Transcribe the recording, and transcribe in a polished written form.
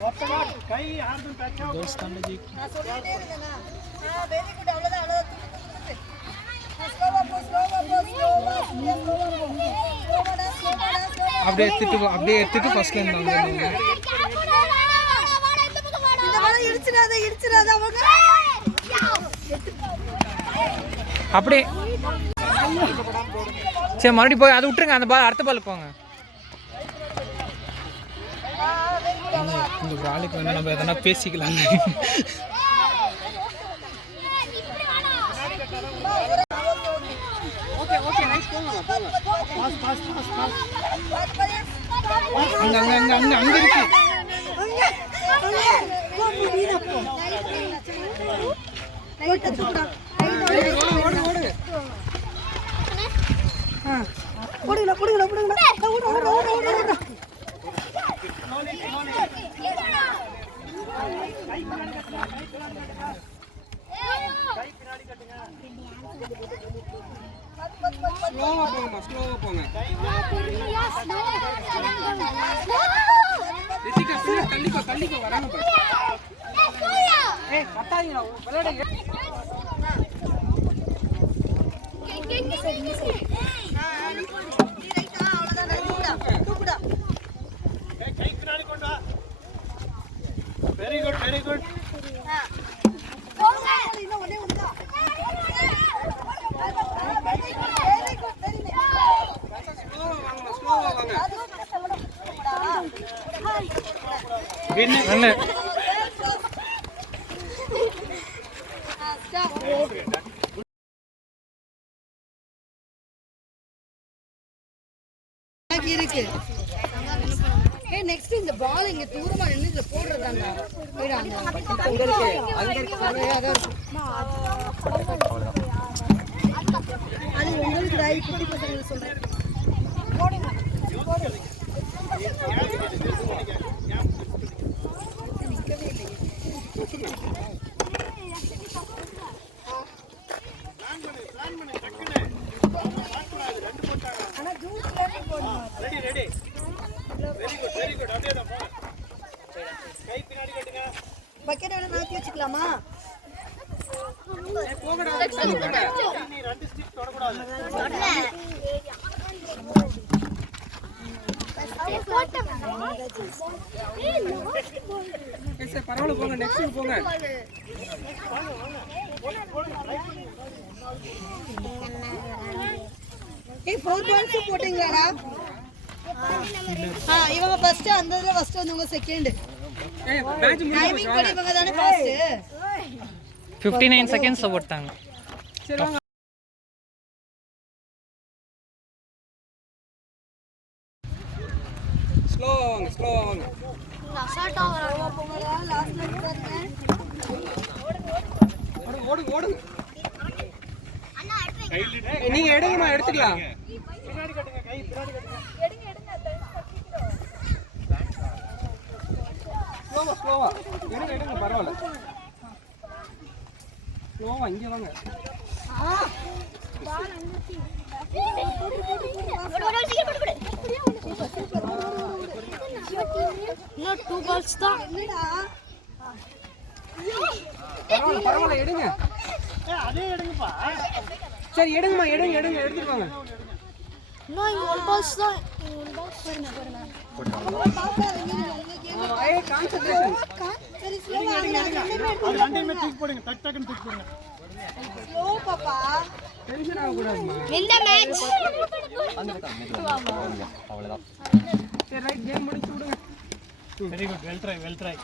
கை order touch ஆகும் தோஸ்தாண்ட G நான் சொல்லிட்டே இருக்கேனா வெரி குட் அவ்வளவுதான் அவ்வளவுதான் ஸ்லோவா போ அப்படியே எடுத்துட்டு ஃபர்ஸ்ட்ல இருந்து வந்து இந்த வர இடிச்சிராத அவங்க அப்படியே சரி மறுபடியும் போய் அதை விட்டுருங்க அந்த பால் அடுத்த பால் போங்க இந்த பாலுக்கு வந்து நம்ம எதனா பேசிக்கலாம் அங்க இருக்கு ஸ்லோவா போங்க தள்ளிக்கோ வராம பாரு ஏய் கட்டாதீங்க விளையாடுங்க கை பின்னாடி கொண்டு வா வெரி குட் போங்க இன்னும் ஒண்ணே ஒண்ணுதான் ஸ்லோவா வாங்க வின்னு இருக்கு ஏ நெக்ஸ்ட் இந்த பால் இங்க தூரமா நின்னு இதுல போடுறதாண்டா போய்டா அங்க இருக்கு அது உங்களுக்கு டாய் குட்டி பசங்க சொல்றேன் போடுங்க ரெடி வெரி குட் அப்படியே தான் போங்க கை பின்னாடி கட்டுங்க பக்கெட் வேணா மாத்தி வச்சுக்கலாமா போங்கடா நீ ரெண்டு ஸ்டிக் தொட கூடாது சார் பரவாயில்ல போங்க நெக்ஸ்ட் போங்க ஏய் 4 பால்ஸ் போடுங்கடா இவங்க ஃபர்ஸ்ட் அந்த இதுல ஃபர்ஸ்ட் வந்தவங்க செகண்ட் ஏய் மேட்ச் டைமிங் படி இவங்க தானே ஃபர்ஸ்ட் 59 செகண்ட்ஸ்ல போட்டாங்க சரி வாங்க ஸ்லோவா வாங்க அசால்ட்டா வரவா போங்கடா லாஸ்ட்ல இருக்காங்க ஓடுங்க நீங்க எடுங்கமா எடுத்துக்கலாம் பின்னாடி கட்டுங்க கை பின்னாடி கட்டுங்க எடுங்க ஸ்லோவா எடுங்க பரவாயில்ல ஸ்லோவா இங்க வாங்க பால் அங்கச்சி இன்னும் 2 பால்ஸ் தான் என்னடா பரவாயில்ல எடுங்க அதே எடுங்கப்பா சரி எடுங்கம்மா எடுங்க எடுத்துட்டு வாங்க இன்னும் 1 பால்ஸ் தான் 1 பால்ஸ் ஏய் கான்சன்ட்ரேஷன் சரி ஸ்லோவா அது ரெண்டையுமே தூக்கி போடுங்க டக்குன்னு தூக்கி போடுங்க ஸ்லோ பாப்பா டென்ஷன் ஆக கூடாதுமா இந்த மேட்ச் சரி ரைட் கேம் முடிச்சு விடுங்க வெரி குட் வெல் ட்ரை